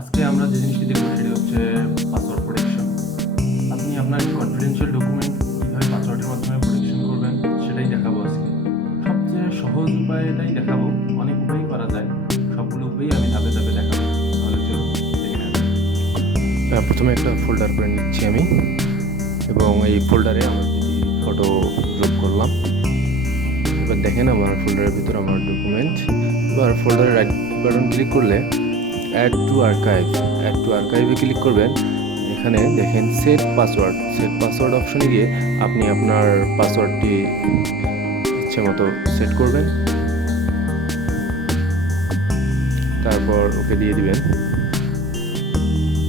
আজকে আমরা যে জিনিসটি দেখব সেটি হচ্ছে পাসওয়ার্ড প্রোটেকশন। আপনি আপনার কনফিডেন্সিয়াল ডকুমেন্ট কীভাবে পাসওয়ার্ডের মাধ্যমে প্রোটেকশন করবেন সেটাই দেখাবো আজকে। সবচেয়ে সহজ উপায় এটাই দেখাবো, অনেক উপায়ই করা যায়, সবগুলো উপায়ই আমি ধাপে ধাপে দেখাবো। তাহলে চলুন দেখে নেন। প্রথমে একটা ফোল্ডার করে নিচ্ছি আমি, এবং এই ফোল্ডারে আমার দুটি ফটো যোগ করলাম। এবার দেখেন আমার ফোল্ডারের ভিতর আমার ডকুমেন্ট। এবার ফোল্ডারে রাইট বাটন ক্লিক করলে অ্যাড টু আর্কাইভে ক্লিক করবেন। এখানে দেখেন সেট পাসওয়ার্ড অপশনে গিয়ে আপনি আপনার পাসওয়ার্ডটি ইচ্ছে মতো সেট করবেন, তারপর ওকে দিয়ে দিবেন।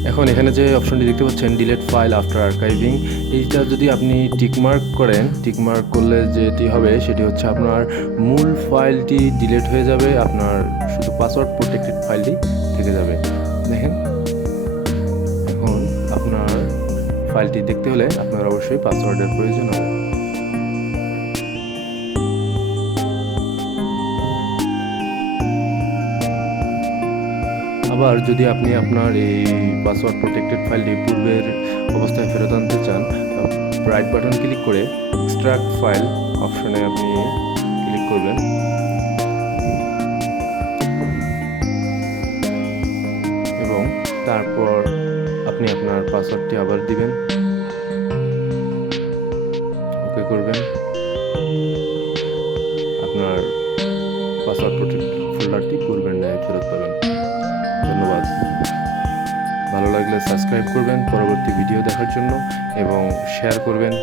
এখন এখানে যে অপশনটি দেখতে পাচ্ছেন ডিলিট ফাইল আফটার আর্কাইভিং, এইটা যদি আপনি টিকমার্ক করেন, টিকমার্ক করলে যেটি হবে সেটি হচ্ছে আপনার মূল ফাইলটি ডিলিট হয়ে যাবে, আপনার শুধু পাসওয়ার্ড প্রোটেক্টেড ফাইলটি থেকে যাবে। দেখেন, এখন আপনার ফাইলটি দেখতে হলে আপনার অবশ্যই পাসওয়ার্ডের প্রয়োজন হবে। আবার যদি আপনি আপনার এই পাসওয়ার্ড প্রোটেক্টেড ফাইলটি পূর্বের অবস্থায় ফেরত আনতে চান, রাইট বাটন ক্লিক করে এক্সট্রাক্ট ফাইল অপশনে আপনি ক্লিক করবেন, এবং তারপর আপনি আপনার পাসওয়ার্ডটি আবার দিবেন, ওকে করবেন। আপনার পাসওয়ার্ড প্রোটেক্টেড ফোল্ডারটি পূর্বের ন্যায় ফেরত পাবেন। ধন্যবাদ। ভালো লাগলে সাবস্ক্রাইব করবেন পরবর্তী ভিডিও দেখার জন্য, এবং শেয়ার করবেন।